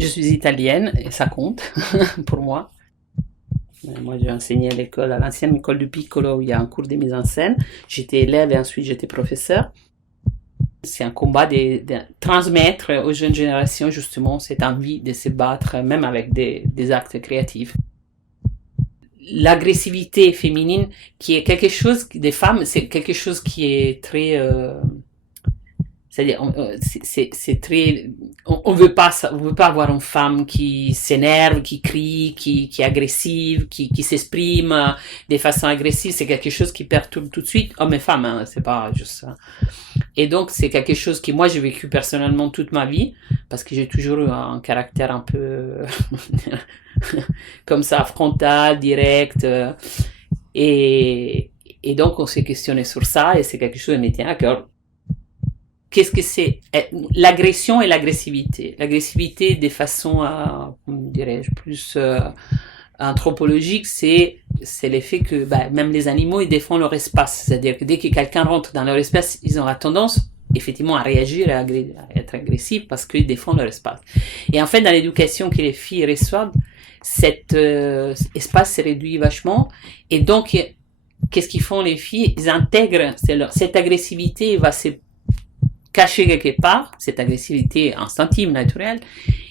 Je suis italienne et ça compte pour moi. Moi, j'ai enseigné à l'école, à l'ancienne école du Piccolo, où il y a un cours de mise en scène. J'étais élève et ensuite j'étais professeur. C'est un combat de transmettre aux jeunes générations justement cette envie de se battre, même avec des actes créatifs. L'agressivité féminine, qui est quelque chose des femmes, c'est quelque chose qui est très c'est-à-dire, c'est très, on veut pas avoir une femme qui s'énerve, qui crie, qui est agressive, qui s'exprime de façon agressive. C'est quelque chose qui perturbe tout de suite hommes et femmes, hein, c'est pas juste ça. Et donc, c'est quelque chose que moi, j'ai vécu personnellement toute ma vie, parce que j'ai toujours eu un caractère un peu comme ça, frontal, direct, et, et donc, on s'est questionné sur ça, et c'est quelque chose qui me tient à cœur. Qu'est-ce que c'est l'agression et l'agressivité? L'agressivité de façon, comment dirais-je, plus anthropologique, c'est l'effet que même les animaux ils défendent leur espace, c'est-à-dire que dès que quelqu'un rentre dans leur espace, ils ont la tendance effectivement à réagir et à être agressifs parce qu'ils défendent leur espace. Et en fait, dans l'éducation que les filles reçoivent, cet espace se réduit vachement, et donc qu'est-ce qu'ils font les filles? Ils intègrent cette agressivité va se cacher quelque part, cette agressivité instinctive, naturelle,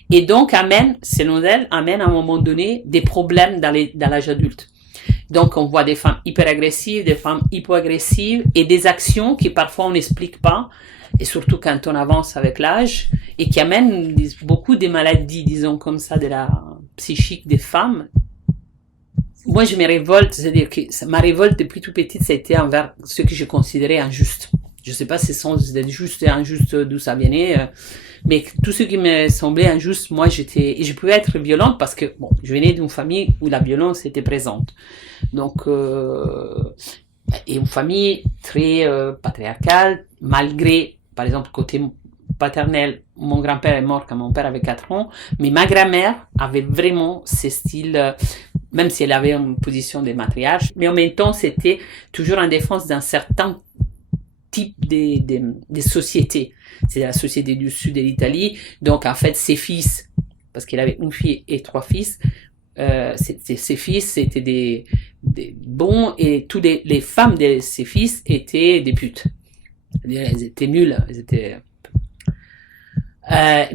et donc amène, selon elle, amène à un moment donné des problèmes dans l'âge adulte. Donc on voit des femmes hyper agressives, des femmes hypo-agressives, et des actions qui parfois on n'explique pas, et surtout quand on avance avec l'âge, et qui amènent beaucoup de maladies, disons comme ça, de la psychique des femmes. Moi je me révolte, c'est-à-dire que ma révolte depuis tout petite, ça a été envers ce que je considérais injuste. Je sais pas si c'est sens d'être juste et injuste d'où ça venait, mais tout ce qui me semblait injuste, moi et je pouvais être violente parce que bon, je venais d'une famille où la violence était présente. Donc et une famille très patriarcale, malgré par exemple côté paternel, mon grand-père est mort quand mon père avait 4 ans, mais ma grand-mère avait vraiment ce style, même si elle avait une position de matriarche, mais en même temps c'était toujours en défense d'un certain type des sociétés. C'est la société du sud de l'Italie. Donc, en fait, ses fils, parce qu'il avait une fille et 3 fils, ses fils, c'était des bons, et toutes les femmes de ses fils étaient des putes. Elles étaient nulles. Elles étaient...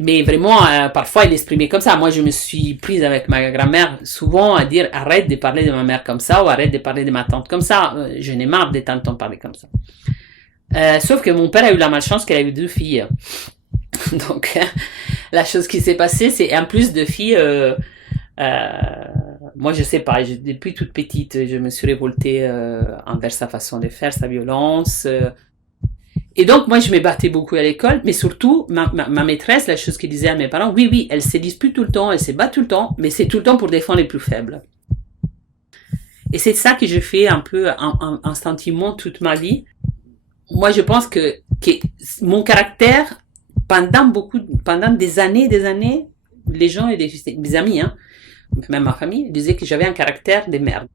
mais vraiment, parfois, il exprimait comme ça. Moi, je me suis prise avec ma grand-mère souvent à dire arrête de parler de ma mère comme ça, ou arrête de parler de ma tante comme ça. Je n'ai marre de t'entendre parler comme ça. Sauf que mon père a eu la malchance qu'elle a eu 2 filles. Donc, la chose qui s'est passée, c'est en plus de filles, moi je sais pas, depuis toute petite, je me suis révoltée envers sa façon de faire, sa violence. Et donc, moi je me battais beaucoup à l'école, mais surtout, ma maîtresse, la chose qu'elle disait à mes parents, oui, oui, elle se dispute tout le temps, elle se bat tout le temps, mais c'est tout le temps pour défendre les plus faibles. Et c'est ça que j'ai fait un peu instinctivement toute ma vie. Moi, je pense que mon caractère, pendant des années, les gens et des amis, hein, même ma famille, disaient que j'avais un caractère de merde.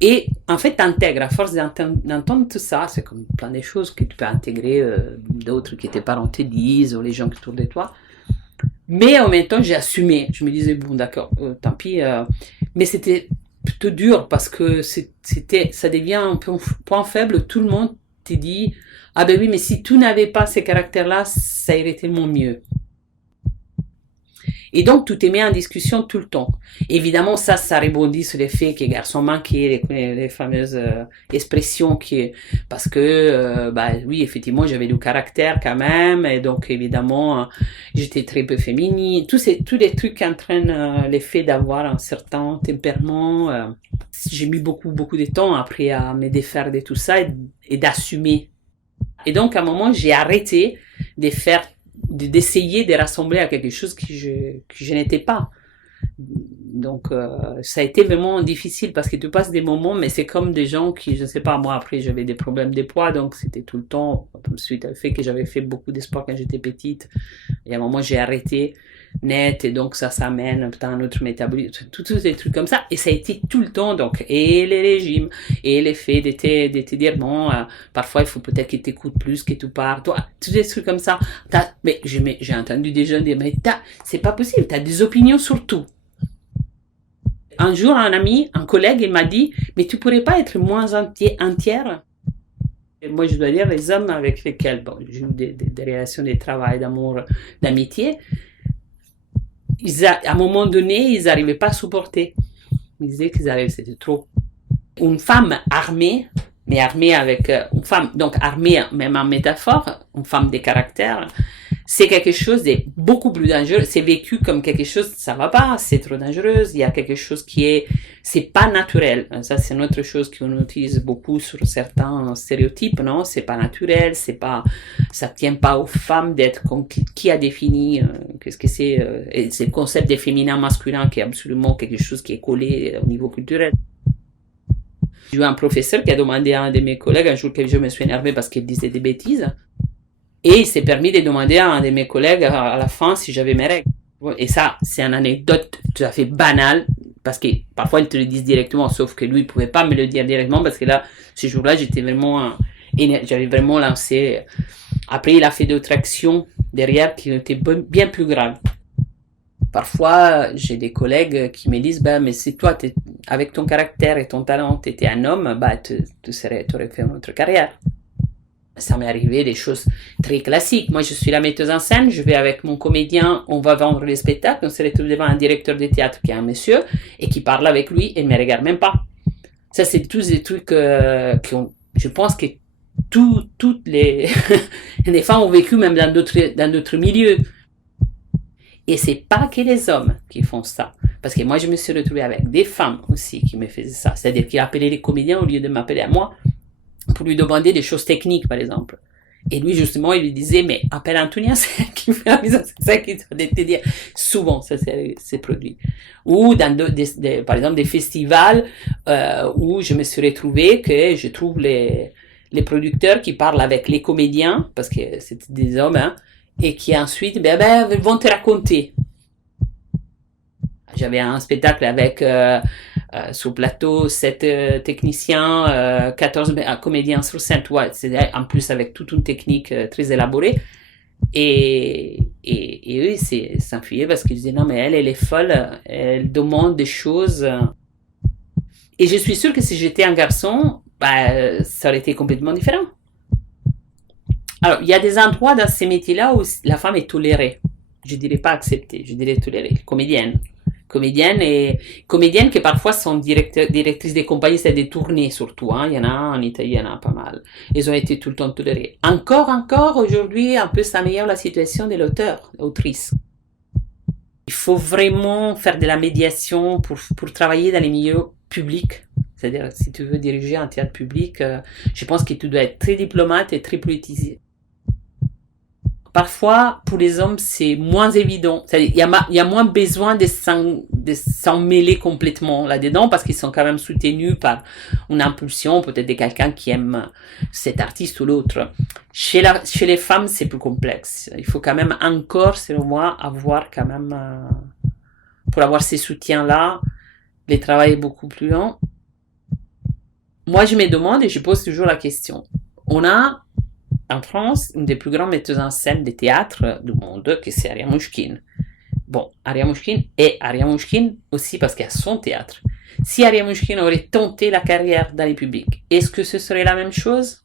Et en fait, t'intègres, à force d'entendre tout ça, c'est comme plein de choses que tu peux intégrer, d'autres que tes parents te disent, ou les gens qui tournent de toi. Mais en même temps, j'ai assumé. Je me disais, bon, d'accord, tant pis. Mais c'était plutôt dur parce que ça devient un peu un point faible. Tout le monde te dit, ah ben oui, mais si tu n'avais pas ces caractères-là, ça irait tellement mieux. Et donc, tout est mis en discussion tout le temps. Évidemment, ça rebondit sur le fait que les garçons manquaient, les fameuses expressions parce que, oui, effectivement, j'avais du caractère quand même, et donc, évidemment, j'étais très peu féminine. Tous les trucs qui entraînent l'effet d'avoir un certain tempérament. J'ai mis beaucoup de temps après à me défaire de tout ça et d'assumer. Et donc, à un moment, j'ai arrêté d'essayer de rassembler à quelque chose que je n'étais pas. Donc, ça a été vraiment difficile parce que tu passes des moments, mais c'est comme des gens qui, je sais pas, moi après j'avais des problèmes de poids, donc c'était tout le temps, suite au fait que j'avais fait beaucoup de sport quand j'étais petite. Et à un moment j'ai arrêté net et donc ça s'amène à un autre métabolisme, tous des trucs comme ça. Et ça a été tout le temps, donc, et les régimes, et les faits de te dire, bon, parfois il faut peut-être que t'écoutes plus que tu parles, toi, tous des trucs comme ça. Mais j'ai entendu des gens dire, mais c'est pas possible, t'as des opinions sur tout. Un jour, un ami, un collègue, il m'a dit, mais tu pourrais pas être moins entière? Et moi, je dois dire, les hommes avec lesquels bon, j'ai eu des relations de travail, d'amour, d'amitié, à un moment donné, ils n'arrivaient pas à supporter. Ils disaient qu'ils arrivaient, c'était trop. Une femme armée, mais armée avec une femme, donc armée même en métaphore, une femme de caractère, c'est quelque chose de beaucoup plus dangereux. C'est vécu comme quelque chose, ça va pas, c'est trop dangereux. Il y a quelque chose qui c'est pas naturel. Ça, c'est une autre chose qu'on utilise beaucoup sur certains stéréotypes, non? C'est pas naturel, ça tient pas aux femmes d'être comme qui a défini, qu'est-ce que c'est le concept de féminin masculin qui est absolument quelque chose qui est collé au niveau culturel. J'ai eu un professeur qui a demandé à un de mes collègues un jour que je me suis énervé parce qu'il disait des bêtises. Et il s'est permis de demander à un de mes collègues à la fin si j'avais mes règles. Et ça, c'est une anecdote tout à fait banale, parce que parfois ils te le disent directement, sauf que lui, il pouvait pas me le dire directement, parce que là, ce jour-là, j'avais vraiment lancé. Après, il a fait d'autres actions derrière qui étaient bien plus graves. Parfois, j'ai des collègues qui me disent, mais si toi, avec ton caractère et ton talent, t'étais un homme, t'aurais fait une autre carrière. Ça m'est arrivé des choses très classiques. Moi, je suis la metteuse en scène, je vais avec mon comédien, on va vendre les spectacles, on se retrouve devant un directeur de théâtre qui est un monsieur, et qui parle avec lui et ne me regarde même pas. Ça, c'est tous des trucs je pense que toutes les femmes ont vécu même dans d'autres milieux. Et c'est pas que les hommes qui font ça. Parce que moi, je me suis retrouvée avec des femmes aussi qui me faisaient ça. C'est-à-dire qu'ils appelaient les comédiens au lieu de m'appeler à moi, pour lui demander des choses techniques, par exemple. Et lui, justement, il lui disait, mais appelle Antonia, c'est elle qui fait la mise en scène, c'est elle qui doit te dire. Souvent, ça c'est produit. Ou dans par exemple, des festivals, où je me suis retrouvée que je trouve les producteurs qui parlent avec les comédiens, parce que c'était des hommes, hein, et qui ensuite, vont te raconter. J'avais un spectacle avec, sur le plateau, 7 techniciens, 14 comédiens sur scène, c'est en plus avec toute une technique très élaborée. Et eux, s'enfuyaient parce qu'ils disaient, non, mais elle est folle, elle demande des choses. Et je suis sûre que si j'étais un garçon, ça aurait été complètement différent. Alors, il y a des endroits dans ces métiers-là où la femme est tolérée. Je dirais pas acceptée, je dirais tolérée. Comédiennes qui parfois sont directrices des compagnies, c'est des tournées surtout, hein. Il y en a en Italie, il y en a pas mal. Ils ont été tout le temps tolérés. Encore aujourd'hui, un peu s'améliore la situation de l'autrice. Il faut vraiment faire de la médiation pour travailler dans les milieux publics. C'est-à-dire, si tu veux diriger un théâtre public, je pense que tu dois être très diplomate et très politisé. Parfois, pour les hommes, c'est moins évident. Il y a moins besoin de s'en mêler complètement là-dedans parce qu'ils sont quand même soutenus par une impulsion, peut-être de quelqu'un qui aime cet artiste ou l'autre. Chez les femmes, c'est plus complexe. Il faut quand même encore, selon moi, avoir quand même, pour avoir ces soutiens-là, le travail est beaucoup plus long. Moi, je me demande et je pose toujours la question. On a en France, une des plus grandes metteuses en scène de théâtre du monde, que c'est Aria Mouchkine. Bon, Aria Mouchkine aussi parce qu'il y a son théâtre. Si Aria Mouchkine aurait tenté la carrière dans les publics, est-ce que ce serait la même chose?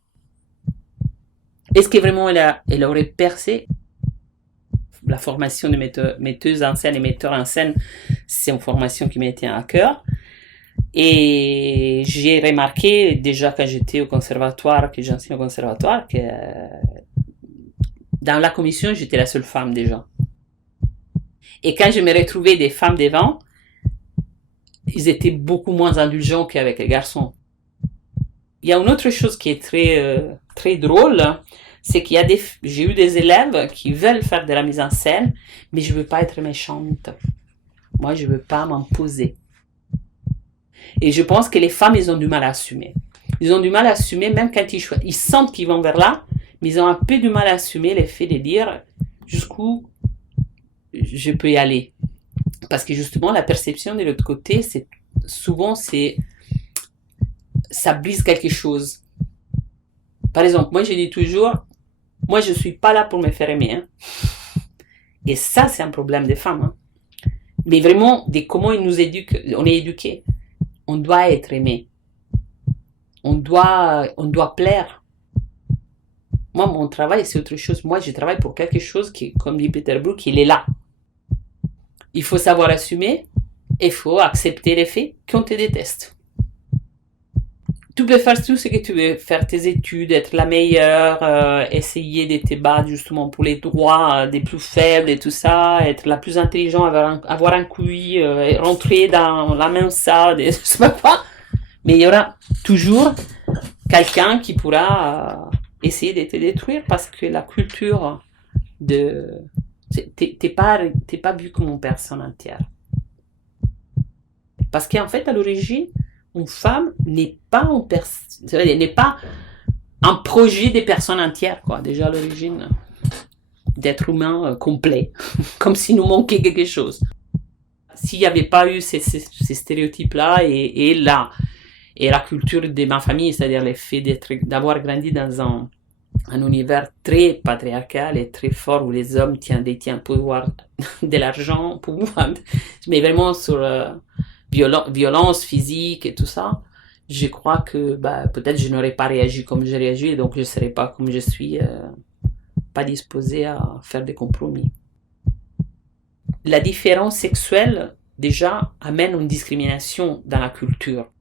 Est-ce que vraiment elle aurait percé? La formation de metteuse en scène et metteur en scène, c'est une formation qui m'était à cœur. Et j'ai remarqué déjà quand j'étais au conservatoire, que j'enseignais au conservatoire, que dans la commission, j'étais la seule femme déjà. Et quand je me retrouvais des femmes devant, ils étaient beaucoup moins indulgents qu'avec les garçons. Il y a une autre chose qui est très drôle, c'est j'ai eu des élèves qui veulent faire de la mise en scène, mais je veux pas être méchante. Moi, je veux pas m'imposer. Et je pense que les femmes, ils ont du mal à assumer. Ils ont du mal à assumer, même quand ils sentent qu'ils vont vers là, mais ils ont un peu du mal à assumer le fait de dire jusqu'où je peux y aller. Parce que justement, la perception de l'autre côté, souvent, ça brise quelque chose. Par exemple, moi, je dis toujours, moi, je suis pas là pour me faire aimer. Hein. Et ça, c'est un problème des femmes. Hein. Mais vraiment, de comment ils nous éduquent, on est éduqués. On doit être aimé. On doit plaire. Moi, mon travail, c'est autre chose. Moi, je travaille pour quelque chose qui, comme dit Peter Brook, il est là. Il faut savoir assumer et il faut accepter les faits qu'on te déteste. Tu peux faire tout ce que tu veux, faire tes études, être la meilleure, essayer de te battre justement pour les droits des plus faibles et tout ça, être la plus intelligente, avoir un QI, rentrer dans la Mensa, je sais pas quoi. Mais il y aura toujours quelqu'un qui pourra essayer de te détruire parce que la culture t'es pas vu comme une personne entière. Parce qu'en fait, à l'origine, une femme n'est pas n'est pas un projet des personnes entières, quoi. Déjà à l'origine, d'être humain complet, comme s'il nous manquait quelque chose. S'il n'y avait pas eu ces stéréotypes-là et la culture de ma famille, c'est-à-dire le fait d'avoir grandi dans un univers très patriarcal et très fort où les hommes détiennent pouvoir de l'argent, mais vraiment sur violence physique et tout ça, je crois que peut-être je n'aurais pas réagi comme j'ai réagi et donc je ne serais pas comme je suis, pas disposée à faire des compromis. La différence sexuelle déjà amène une discrimination dans la culture.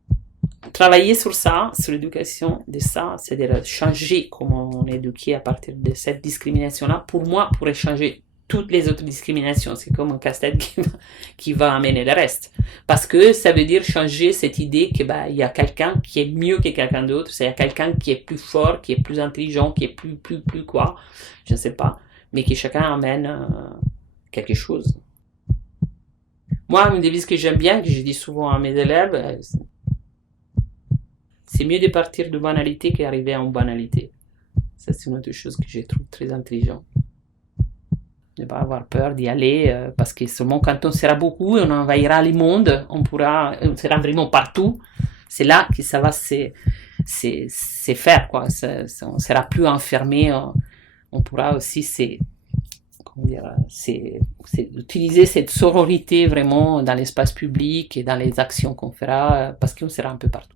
Travailler sur ça, sur l'éducation de ça, c'est-à-dire changer comment on est éduqué à partir de cette discrimination-là, pour moi, pourrait changer toutes les autres discriminations. C'est comme un casse-tête qui va amener le reste. Parce que ça veut dire changer cette idée que il y a quelqu'un qui est mieux que quelqu'un d'autre, c'est quelqu'un qui est plus fort, qui est plus intelligent, qui est plus quoi, je ne sais pas, mais que chacun amène quelque chose. Moi, une devise que j'aime bien, que je dis souvent à mes élèves, c'est mieux de partir de banalité qu'arriver à une banalité. Ça, c'est une autre chose que je trouve très intelligent. Ne pas avoir peur d'y aller, parce que seulement quand on sera beaucoup, on envahira le monde, on sera vraiment partout. C'est là que ça va se faire, quoi. On sera plus enfermé, on pourra aussi utiliser cette sororité vraiment dans l'espace public et dans les actions qu'on fera, parce qu'on sera un peu partout.